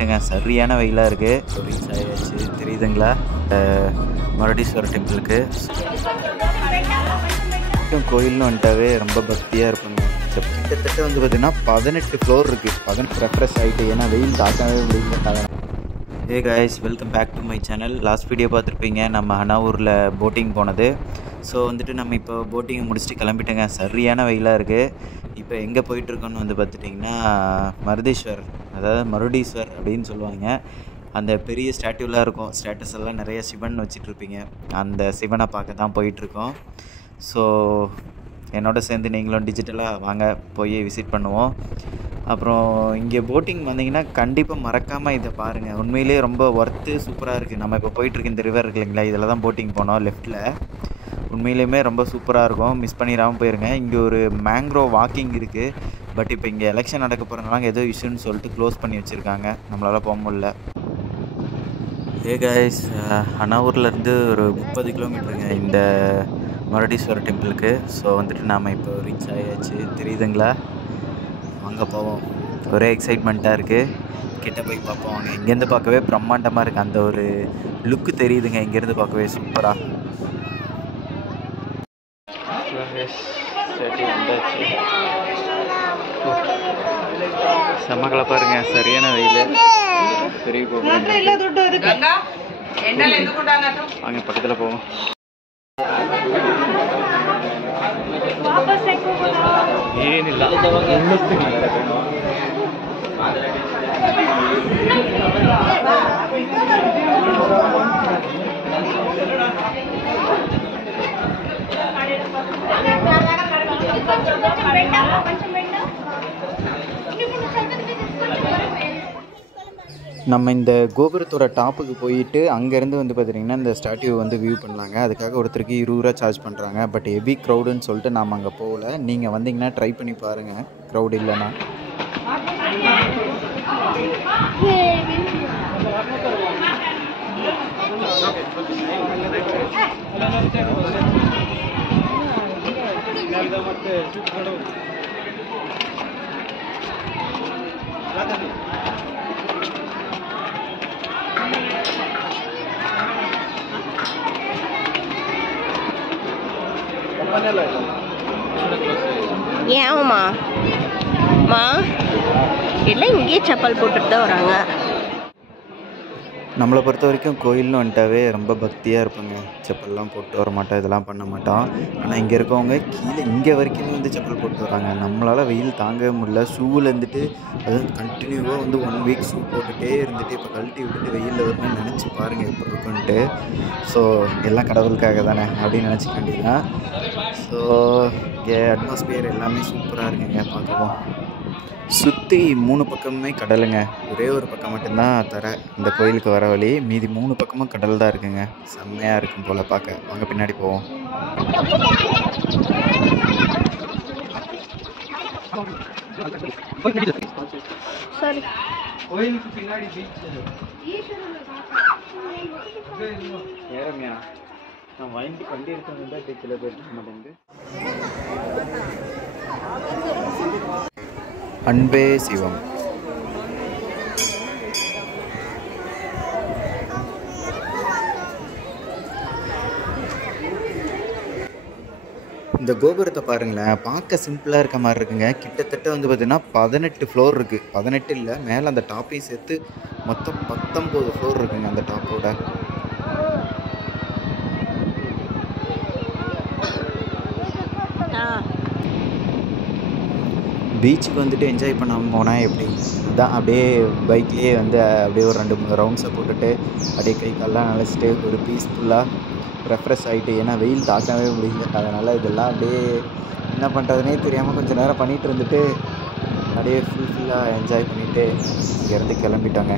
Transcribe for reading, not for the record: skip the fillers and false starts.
கிளம்பிட்டேங்க. சரியான வெயிலாக இருக்குது. ரீச் ஆயாச்சு, தெரியுதுங்களா? மருடீஸ்வரர் டெம்பிளுக்கு. கோயில்னு வந்துட்டாவே ரொம்ப பக்தியாக இருப்பாங்க. கிட்டத்தட்ட வந்து பார்த்திங்கன்னா 18 ஃப்ளோர் இருக்குது. 18 ரெஃப்ரெஷ் ஆகிட்டு, ஏன்னா வெயில் தாக்கவே முடியல. Hey guys, welcome back to my channel. Last video பார்த்துருப்பீங்க, நம்ம ஹனாவூரில் போட்டிங் போனது. ஸோ வந்துட்டு நம்ம இப்போ போட்டிங்கை முடிச்சுட்டு கிளம்பிட்டேங்க. சரியான வெயிலாக இருக்குது. இப்போ எங்கே போயிட்டுருக்கோன்னு வந்து பார்த்துட்டிங்கன்னா மருதீஸ்வர், அதாவது மருடீஸ்வர் அப்படின்னு சொல்லுவாங்க. அந்த பெரிய ஸ்டாட்யூலாம் இருக்கும், ஸ்டேட்டஸ் எல்லாம் நிறைய சிவன் வச்சிட்ருப்பீங்க. அந்த சிவனை பார்க்க தான் போயிட்டுருக்கோம். ஸோ என்னோட சேர்ந்து நீங்களும் டிஜிட்டலாக வாங்க போய் விசிட் பண்ணுவோம். அப்புறம் இங்கே போட்டிங் வந்தீங்கன்னா கண்டிப்பாக மறக்காமல் இதை பாருங்கள். உண்மையிலே ரொம்ப ஒர்த்து, சூப்பராக இருக்குது. நம்ம இப்போ போயிட்டுருக்க இந்த ரிவர் இருக்கு இல்லைங்களா, இதில் தான் போட்டிங் போனோம் லெஃப்ட்டில். உண்மையிலேயுமே ரொம்ப சூப்பராக இருக்கும், மிஸ் பண்ணிடாமல் போயிருங்க. இங்கே ஒரு மேங்க்ரோவ் வாக்கிங் இருக்குது. பட் இப்போ இங்கே எலெக்ஷன் நடக்க போகிறதுனால ஏதோ இஷ்யூன்னு சொல்லிட்டு க்ளோஸ் பண்ணி வச்சுருக்காங்க, நம்மளால் போக முடியல. ஏ காய்ஸ், ஹனாவூர்லேருந்து ஒரு 30 கிலோமீட்டருங்க இந்த மருடீஸ்வரர் டெம்பிளுக்கு. ஸோ வந்துட்டு நாம் இப்போ ரீச் ஆயாச்சு, தெரியுதுங்களா? வாங்க போவோம். ஒரே எக்ஸைட்மெண்ட்டாக இருக்குது. கிட்ட போய் பார்ப்போம். வாங்க. இங்கேருந்து பார்க்கவே பிரம்மாண்டமாக இருக்குது. அந்த ஒரு லுக்கு தெரியுதுங்க இங்கேருந்து பார்க்கவே சூப்பராக. வந்தாச்சு. செம்மக்களை பாருங்க, சரியான வெயில். பெரிய கோபுரம். வாங்க பக்கத்தில் போவோம். ಏನಿಲ್ಲ, நம்ம இந்த கோபுரத்தோட டாப்புக்கு போயிட்டு அங்கேருந்து வந்து பார்த்திங்கன்னா இந்த ஸ்டாட்யூ வந்து வியூ பண்ணலாங்க. அதுக்காக ஒருத்தருக்கு 20 ரூபா சார்ஜ் பண்ணுறாங்க. பட் ஹெவி க்ரௌடுன்னு சொல்லிட்டு நாம் அங்கே போகல. நீங்கள் வந்தீங்கன்னா ட்ரை பண்ணி பாருங்கள், க்ரௌட் இல்லைன்னா. ஏன்மா எல்லாம் இங்கேயே செப்பல் போட்டுட்டு தான் வராங்க. நம்மளை பொறுத்த வரைக்கும் கோயில்னு வந்துட்டாவே ரொம்ப பக்தியாக இருப்பாங்க. செப்பல்லாம் போட்டு வர மாட்டோம், இதெல்லாம் பண்ண மாட்டோம். ஆனால் இங்கே இருக்கவங்க கீழே இங்கே வரைக்குமே வந்து செப்பல் போட்டு வராங்க. நம்மளால் வெயில் தாங்கவே முடியல. ஷூவில் இருந்துட்டு அதுவும் கண்டினியூவாக வந்து 1 வீக் ஷூ போட்டுகிட்டே இருந்துட்டு இப்போ கழட்டி விட்டுட்டு வெயிலில் வரணும்னு நினச்சி பாருங்கள் எப்படி இருக்குன்ட்டு. ஸோ எல்லாம் கடவுளுக்காக தானே அப்படின்னு நினச்சிக்க வேண்டியதுதான். ஸோ இங்கே அட்மாஸ்பியர் எல்லாமே சூப்பராக இருக்குங்க பார்க்கவும். சுற்றி 3 பக்கமுமே கடலுங்க. ஒரே ஒரு பக்கம் மட்டும்தான் தர இந்த கோயிலுக்கு வர வழி. மீதி 3 பக்கமும் கடல் தான் இருக்குங்க. செம்மையாக இருக்கும் போல் பார்க்க. வாங்க பின்னாடி போவோம். சரி, கோயிலுக்கு பின்னாடி பீச் ஏறமையா நான் வண்டி எடுத்து தான் சில பேர் மாட்டேங்குது. அன்பே சிவம். இந்த கோபுரத்தை பாருங்களேன், பார்க்க சிம்பிளாக இருக்க மாதிரி இருக்குங்க. கிட்டத்தட்ட வந்து பார்த்திங்கன்னா 18 ஃப்ளோர் இருக்குது. 18 இல்லை, மேலே அந்த டாப்பையும் சேர்த்து மொத்தம் 19 ஃப்ளோர் இருக்குங்க அந்த டாப்போட. பீச்சுக்கு வந்துட்டு என்ஜாய் பண்ணாமல் போனால் எப்படி தான், அப்படியே பைக்லேயே வந்து அப்படியே ஒரு 2-3 ரவுண்ட்ஸை போட்டுட்டு அப்படியே கை கால்லாம் நினச்சிட்டு ஒரு பீஸ்ஃபுல்லாக ரெஃப்ரெஷ் ஆகிட்டு, ஏன்னா வெயில் தாக்கவே முடியல. அதனால் இதெல்லாம் அப்படியே என்ன பண்ணுறதுனே தெரியாமல் கொஞ்சம் நேரம் பண்ணிகிட்டு இருந்துட்டு அப்படியே ஃபுல்லாக என்ஜாய் பண்ணிவிட்டு இங்கேருந்து கிளம்பிட்டாங்க.